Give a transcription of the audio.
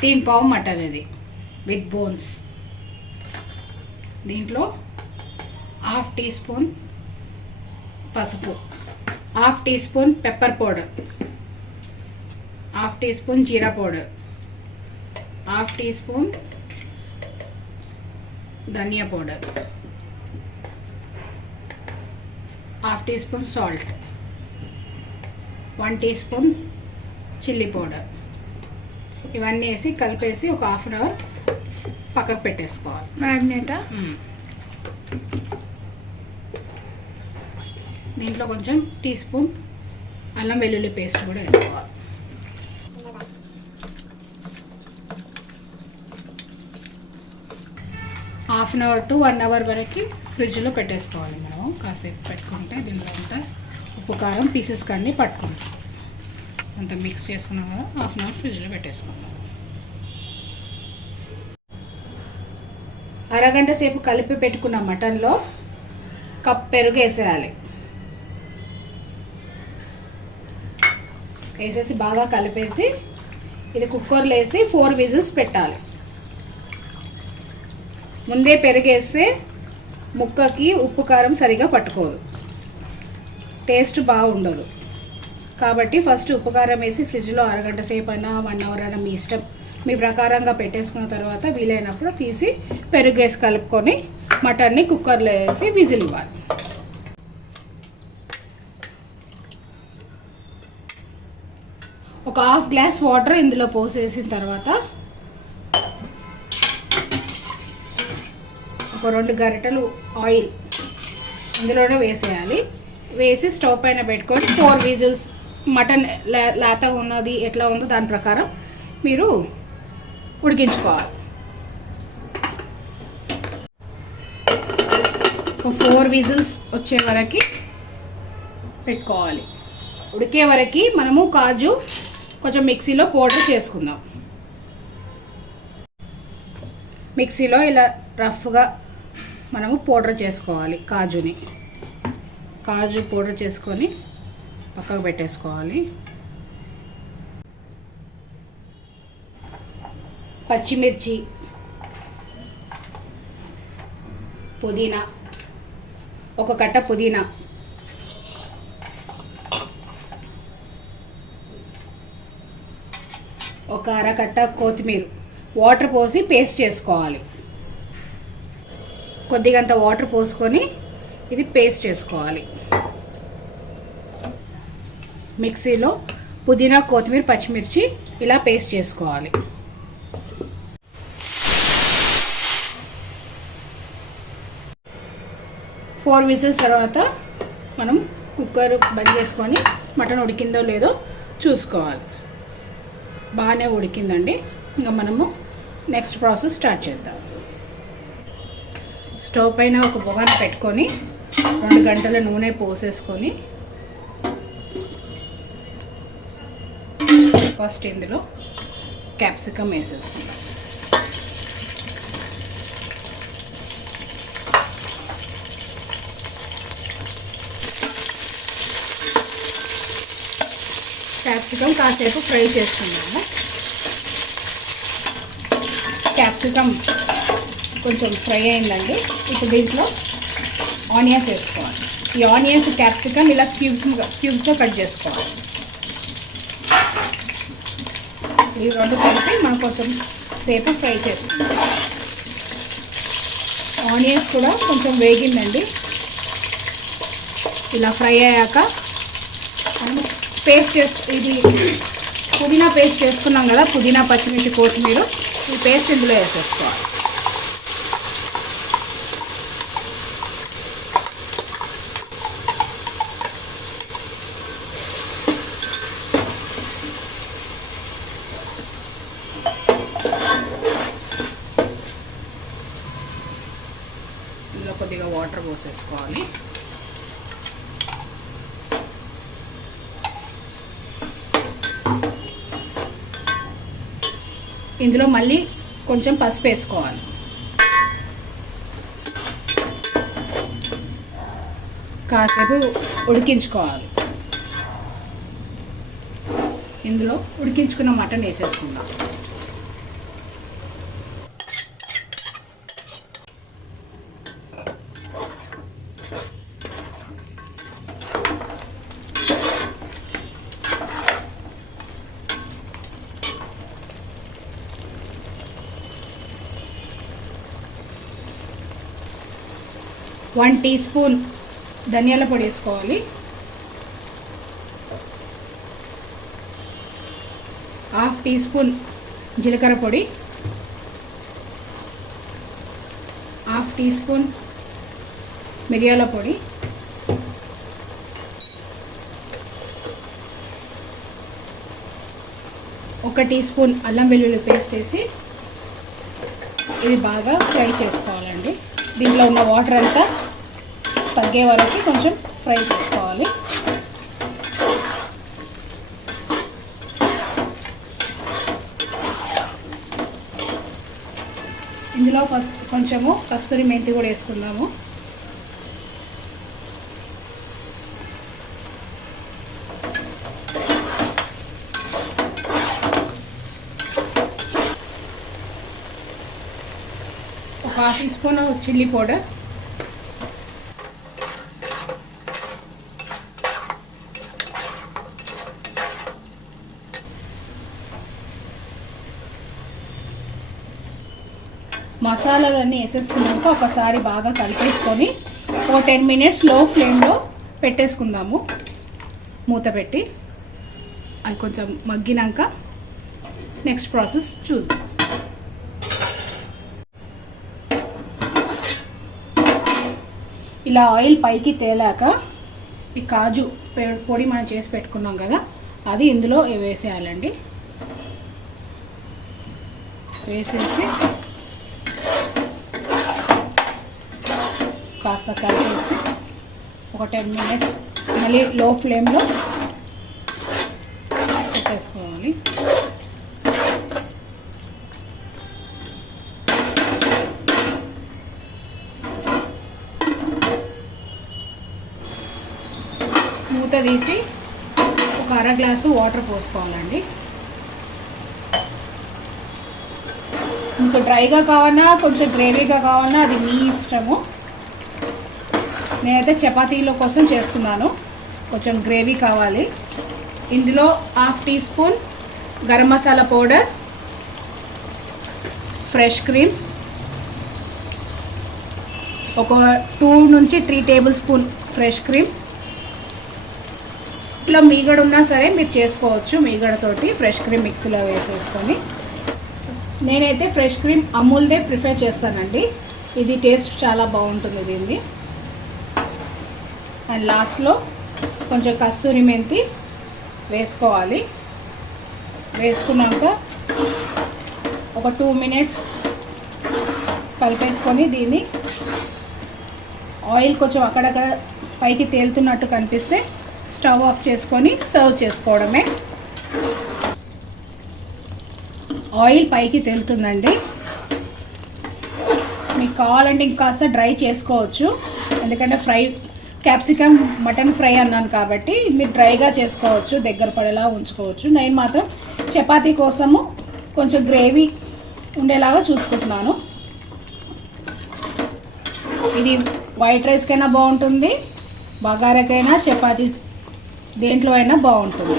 तीन पाव मटन ఇది విత్ బోన్స్. దీంట్లో హాఫ్ టీ స్పూన్ పసుపు, half teaspoon pepper powder, half teaspoon జీరా పౌడర్, హాఫ్ టీ స్పూన్ ధనియా powder, half teaspoon salt, 1 teaspoon chilli powder. ఇవన్నీ వేసి కలిపేసి ఒక హాఫ్ అన్ అవర్ పక్కకు పెట్టేసుకోవాలి. మ్యాగ్నేటా. దీంట్లో కొంచెం టీ స్పూన్ అల్లం వెల్లుల్లి పేస్ట్ కూడా వేసుకోవాలి. Half an hour to 1 hour వరకు ఫ్రిడ్జ్లో పెట్టేసుకోవాలి. మనం కాసేపు పెట్టుకుంటే దీనిలో అంతా ఉప్పు కారం పీసెస్ అన్నీ పట్టుకుంటాం. అంతా మిక్స్ చేసుకున్నాం కదా, హాఫ్ అన్ అవర్ ఫ్రిడ్జ్లో పెట్టేసుకుందాం. అరగంట సేపు కలిపి పెట్టుకున్న మటన్లో కప్ పెరుగు వేసేయాలి. వేసేసి బాగా కలిపేసి ఇది కుక్కర్లో వేసి 4 విజిల్స్ పెట్టాలి. ముందే పెరుగు వేస్తే ముక్కకి ఉప్పు కారం సరిగా పట్టుకోదు, టేస్ట్ బాగుండదు. కాబట్టి ఫస్ట్ ఉప్పు కారం వేసి ఫ్రిడ్జ్లో అరగంట సేపు అయినా 1 అవర్ అయినా మీ ఇష్టం, మీ ప్రకారంగా పెట్టేసుకున్న తర్వాత వీలైనప్పుడు తీసి పెరుగు వేసి కలుపుకొని మటన్ని కుక్కర్లో వేసి విజిల్ ఇవ్వాలి. ఒక హాఫ్ గ్లాస్ వాటర్ ఇందులో పోసేసిన తర్వాత ఒక 2 గరిటెలు ఆయిల్ ఇందులోనే వేసేయాలి. వేసి స్టవ్ పైన పెట్టుకొని 4 విజిల్స్, మటన్ లేతగా ఉన్నది ఎట్లా ఉందో దాని ప్రకారం మీరు ఉడికించుకోవాలి. 4 విజిల్స్ వచ్చే వరకు పెట్టుకోవాలి. ఉడికే వరకు మనము కాజు కొంచెం మిక్సీలో పౌడర్ చేసుకుందాం. మిక్సీలో ఇలా రఫ్గా మనము పౌడర్ చేసుకోవాలి. కాజు పౌడర్ చేసుకొని పక్కకు పెట్టేసుకోవాలి. పచ్చిమిర్చి, పుదీనా, ఒక కట్ట పుదీనా, ఒక అరకట్ట కొత్తిమీర వాటర్ పోసి పేస్ట్ చేసుకోవాలి. కొద్దిగంత వాటర్ పోసుకొని ఇది పేస్ట్ చేసుకోవాలి. మిక్సీలో పుదీనా, కొత్తిమీర, పచ్చిమిర్చి ఇలా పేస్ట్ చేసుకోవాలి. ఫోర్ విజిల్స్ తర్వాత మనం కుక్కర్ బంద్ చేసుకొని మటన్ ఉడికిందో లేదో చూసుకోవాలి. బాగానే ఉడికిందండి. ఇంకా మనము నెక్స్ట్ ప్రాసెస్ స్టార్ట్ చేద్దాం. స్టవ్ పైన ఒక బొగాన పెట్టుకొని 2 గంటల నూనె పోసేసుకొని ఫస్ట్ ఇందులో క్యాప్సికమ్ వేసేసుకుందాం. క్యాప్సికమ్ కాసేపు ఫ్రై చేసుకున్నాము. క్యాప్సికమ్ కొంచెం ఫ్రై అయిందండి. ఇప్పుడు దీంట్లో ఆనియన్స్ వేసుకోవాలి. ఈ ఆనియన్స్, క్యాప్సికమ్ ఇలా క్యూబ్స్గా కట్ చేసుకోవాలి. ఈ రెండు కలిపి మనం కొంచెం సేపు ఫ్రై చేసుకుంటాం. ఆనియన్స్ కూడా కొంచెం వేగిందండి. ఇలా ఫ్రై అయ్యాక ఇది పుదీనా పేస్ట్ చేసుకున్నాం కదా, పుదీనా, పచ్చిమిర్చి, కొత్తిమీర, ఈ పేస్ట్ ఇందులో వేసేసుకోవాలి. ఇందులో కొద్దిగా వాటర్ పోసేసుకోవాలి. ఇందులో మళ్ళీ కొంచెం పసుపు వేసుకోవాలి. కాసేపు ఉడికించుకోవాలి. ఇందులో ఉడికించుకున్న మటన్ వేసేసుకుందాం. వన్ టీ స్పూన్ ధనియాల పొడి వేసుకోవాలి. హాఫ్ టీ స్పూన్ జీలకర్ర పొడి, హాఫ్ టీ స్పూన్ మిరియాల పొడి, ఒక టీ స్పూన్ అల్లం వెల్లుల్లి పేస్ట్ వేసి ఇది బాగా ఫ్రై చేసుకోవాలండి. దీంట్లో ఉన్న వాటర్ అంతా తగ్గే వరకు కొంచెం ఫ్రై చేసుకోవాలి. ఇందులో ఫస్ట్ కొంచెము కస్తూరి మెంతి కూడా వేసుకుందాము. ఒక half teaspoon chilli powder, మసాలాలన్నీ వేసేసుకున్నాక ఒకసారి బాగా కలిపేసుకొని ఒక 10 మినిట్స్ లో ఫ్లేమ్లో పెట్టేసుకుందాము. మూత పెట్టి అది కొంచెం మగ్గినాక నెక్స్ట్ ప్రాసెస్ చూద్దాం. ఇలా ఆయిల్ పైకి తేలాక ఈ కాజు పొడి మనం చేసి పెట్టుకున్నాం కదా, అది ఇందులో వేసేయాలండి. వేసేసి కాస్త కలిపేసి ఒక 10 మినిట్స్ మళ్ళీ లో ఫ్లేమ్లో పెట్టేసుకోవాలి. మూత తీసి ఒక అర గ్లాసు వాటర్ పోసుకోవాలండి. ఇంకా డ్రైగా కావాలన్నా కొంచెం గ్రేవీగా కావాలన్నా అది మీ ఇష్టము. నేనైతే చపాతీల కోసం చేస్తున్నాను, కొంచెం గ్రేవీ కావాలి. ఇందులో half teaspoon garam masala powder, fresh cream, ఒక 2 నుంచి 3 టేబుల్ స్పూన్ ఫ్రెష్ క్రీమ్. ఇట్లా మీగడ ఉన్నా సరే మీరు చేసుకోవచ్చు, మీగడతోటి ఫ్రెష్ క్రీమ్ మిక్సీలో వేసేసుకొని. నేనైతే ఫ్రెష్ క్రీమ్ అమూల్దే ప్రిఫర్ చేస్తానండి, ఇది టేస్ట్ చాలా బాగుంటుంది దీన్ని. అండ్ లాస్ట్లో కొంచెం కస్తూరి మెంతి వేసుకోవాలి. వేసుకున్నాక ఒక 2 మినిట్స్ కలిపేసుకొని దీన్ని ఆయిల్ కొంచెం అక్కడక్కడ పైకి తేలుతున్నట్టు కనిపిస్తే స్టవ్ ఆఫ్ చేసుకొని సర్వ్ చేసుకోవడమే. ఆయిల్ పైకి తేలుతుందండి, మీకు కావాలంటే ఇంకాస్త డ్రై చేసుకోవచ్చు, ఎందుకంటే క్యాప్సికమ్ మటన్ ఫ్రై అన్నాను కాబట్టి మీరు డ్రైగా చేసుకోవచ్చు, దగ్గర పడేలా ఉంచుకోవచ్చు. నేను మాత్రం చపాతీ కోసము కొంచెం గ్రేవీ ఉండేలాగా చూసుకుంటున్నాను. ఇది వైట్ రైస్కైనా బాగుంటుంది, బగారాకైనా, చపాతీ దేంట్లో అయినా బాగుంటుంది.